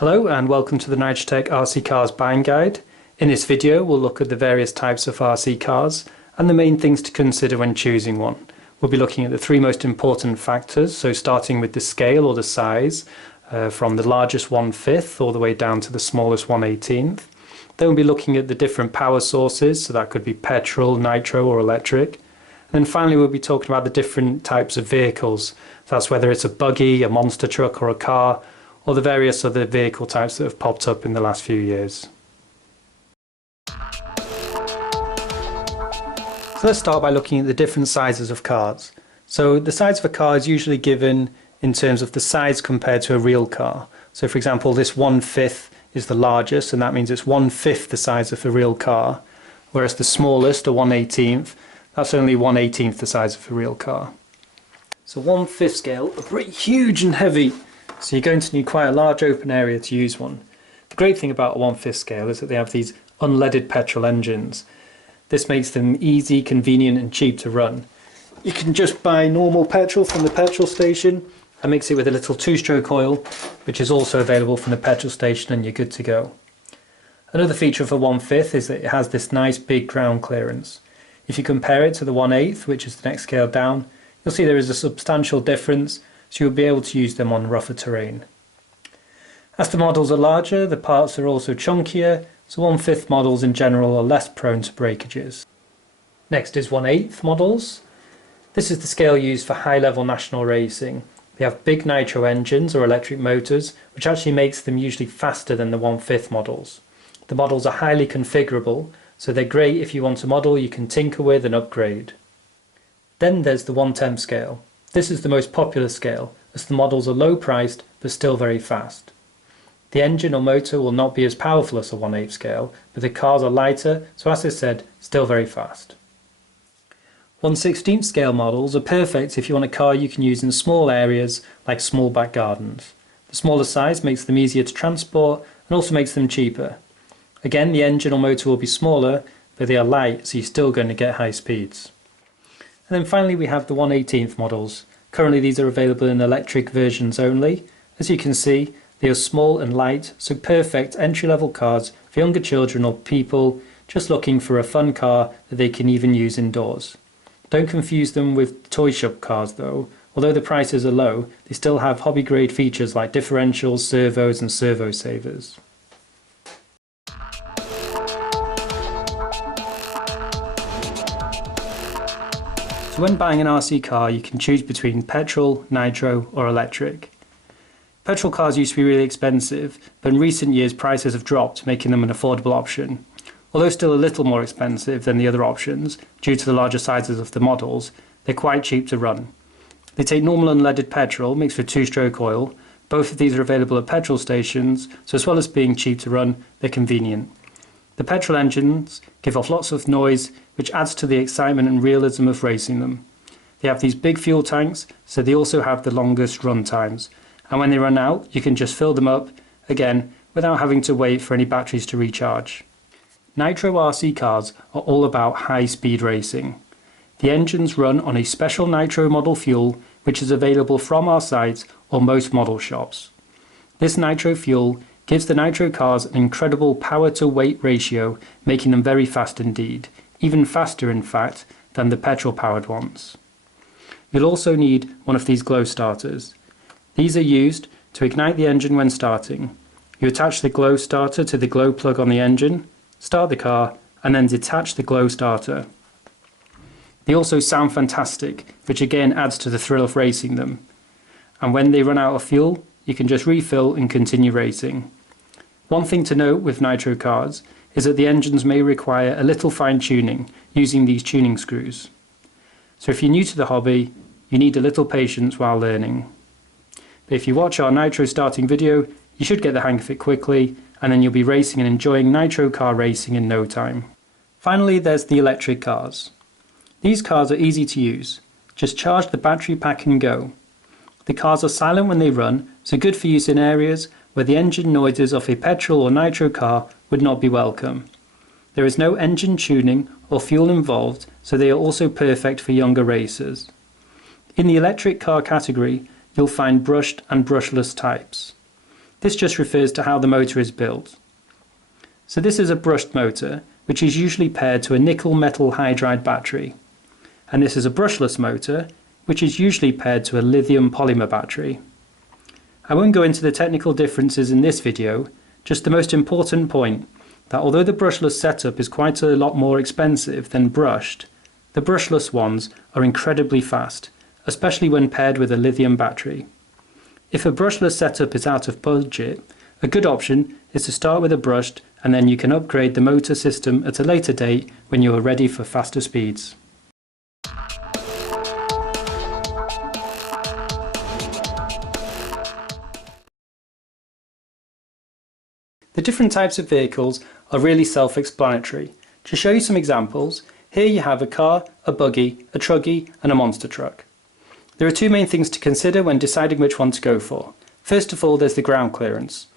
Hello and welcome to the Nitro RC Cars buying guide. In this video we'll look at the various types of RC cars and the main things to consider when choosing one. We'll be looking at the three most important factors, so starting with the scale or the size, from the largest 1/5 all the way down to the smallest 1/18. Then we'll be looking at the different power sources, so that could be petrol, nitro or electric. And then finally we'll be talking about the different types of vehicles. That's whether it's a buggy, a monster truck or a car, or the various other vehicle types that have popped up in the last few years. So let's start by looking at the different sizes of cars. So the size of a car is usually given in terms of the size compared to a real car. So for example, this 1/5 is the largest, and that means it's 1/5 the size of a real car, whereas the smallest, or 1/18, that's only 1/18 the size of a real car. So 1/5 scale are pretty huge and heavy, so you're going to need quite a large open area to use one. The great thing about a 1/5 scale is that they have these unleaded petrol engines. This makes them easy, convenient and cheap to run. You can just buy normal petrol from the petrol station and mix it with a little two-stroke oil, which is also available from the petrol station, and you're good to go. Another feature of a 1/5 is that it has this nice big ground clearance. If you compare it to the 1/8, which is the next scale down, you'll see there is a substantial difference, so you'll be able to use them on rougher terrain. As the models are larger, the parts are also chunkier, so 1/5 models in general are less prone to breakages. Next is 1/8 models. This is the scale used for high-level national racing. They have big nitro engines or electric motors, which actually makes them usually faster than the 1/5 models. The models are highly configurable, so they're great if you want a model you can tinker with and upgrade. Then there's the 1/10 scale. This is the most popular scale, as the models are low priced but still very fast. The engine or motor will not be as powerful as a 1/8 scale, but the cars are lighter, so as I said, still very fast. 1/16 scale models are perfect if you want a car you can use in small areas like small back gardens. The smaller size makes them easier to transport and also makes them cheaper. Again, the engine or motor will be smaller, but they are light, so you're still going to get high speeds. And then finally we have the 1/18 models. Currently these are available in electric versions only. As you can see, they are small and light, so perfect entry-level cars for younger children or people just looking for a fun car that they can even use indoors. Don't confuse them with toy shop cars though. Although the prices are low, they still have hobby-grade features like differentials, servos and servo savers. So when buying an RC car, you can choose between petrol, nitro or electric. Petrol cars used to be really expensive, but in recent years prices have dropped, making them an affordable option. Although still a little more expensive than the other options, due to the larger sizes of the models, they're quite cheap to run. They take normal unleaded petrol mixed with two-stroke oil. Both of these are available at petrol stations, so as well as being cheap to run, they're convenient. The petrol engines give off lots of noise, which adds to the excitement and realism of racing them. They have these big fuel tanks, so they also have the longest run times. And when they run out, you can just fill them up, again, without having to wait for any batteries to recharge. Nitro RC cars are all about high-speed racing. The engines run on a special nitro model fuel, which is available from our site or most model shops. This nitro fuel gives the nitro cars an incredible power-to-weight ratio, making them very fast indeed, even faster in fact than the petrol-powered ones. You'll also need one of these glow starters. These are used to ignite the engine when starting. You attach the glow starter to the glow plug on the engine, start the car, and then detach the glow starter. They also sound fantastic, which again adds to the thrill of racing them. And when they run out of fuel, you can just refill and continue racing. One thing to note with nitro cars is that the engines may require a little fine-tuning using these tuning screws. So if you're new to the hobby, you need a little patience while learning. But if you watch our nitro starting video, you should get the hang of it quickly, and then you'll be racing and enjoying nitro car racing in no time. Finally, there's the electric cars. These cars are easy to use. Just charge the battery pack and go. The cars are silent when they run, so good for use in areas where the engine noises of a petrol or nitro car would not be welcome. There is no engine tuning or fuel involved, so they are also perfect for younger racers. In the electric car category, you'll find brushed and brushless types. This just refers to how the motor is built. So this is a brushed motor, which is usually paired to a nickel metal hydride battery. And this is a brushless motor, which is usually paired to a lithium polymer battery. I won't go into the technical differences in this video, just the most important point, that although the brushless setup is quite a lot more expensive than brushed, the brushless ones are incredibly fast, especially when paired with a lithium battery. If a brushless setup is out of budget, a good option is to start with a brushed, and then you can upgrade the motor system at a later date when you are ready for faster speeds. The different types of vehicles are really self-explanatory. To show you some examples, here you have a car, a buggy, a truggy and a monster truck. There are two main things to consider when deciding which one to go for. First of all, there's the ground clearance.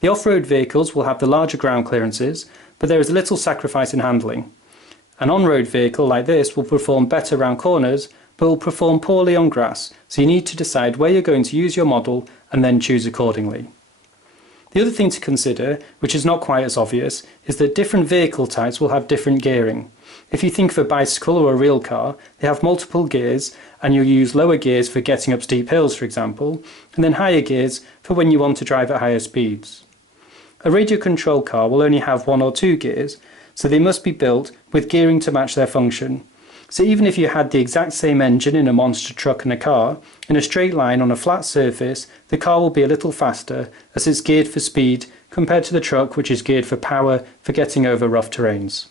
The off-road vehicles will have the larger ground clearances, but there is a little sacrifice in handling. An on-road vehicle like this will perform better around corners, but will perform poorly on grass, so you need to decide where you're going to use your model and then choose accordingly. The other thing to consider, which is not quite as obvious, is that different vehicle types will have different gearing. If you think of a bicycle or a real car, they have multiple gears, and you'll use lower gears for getting up steep hills, for example, and then higher gears for when you want to drive at higher speeds. A radio control car will only have 1 or 2 gears, so they must be built with gearing to match their function. So even if you had the exact same engine in a monster truck and a car, in a straight line on a flat surface, the car will be a little faster as it's geared for speed compared to the truck, which is geared for power for getting over rough terrains.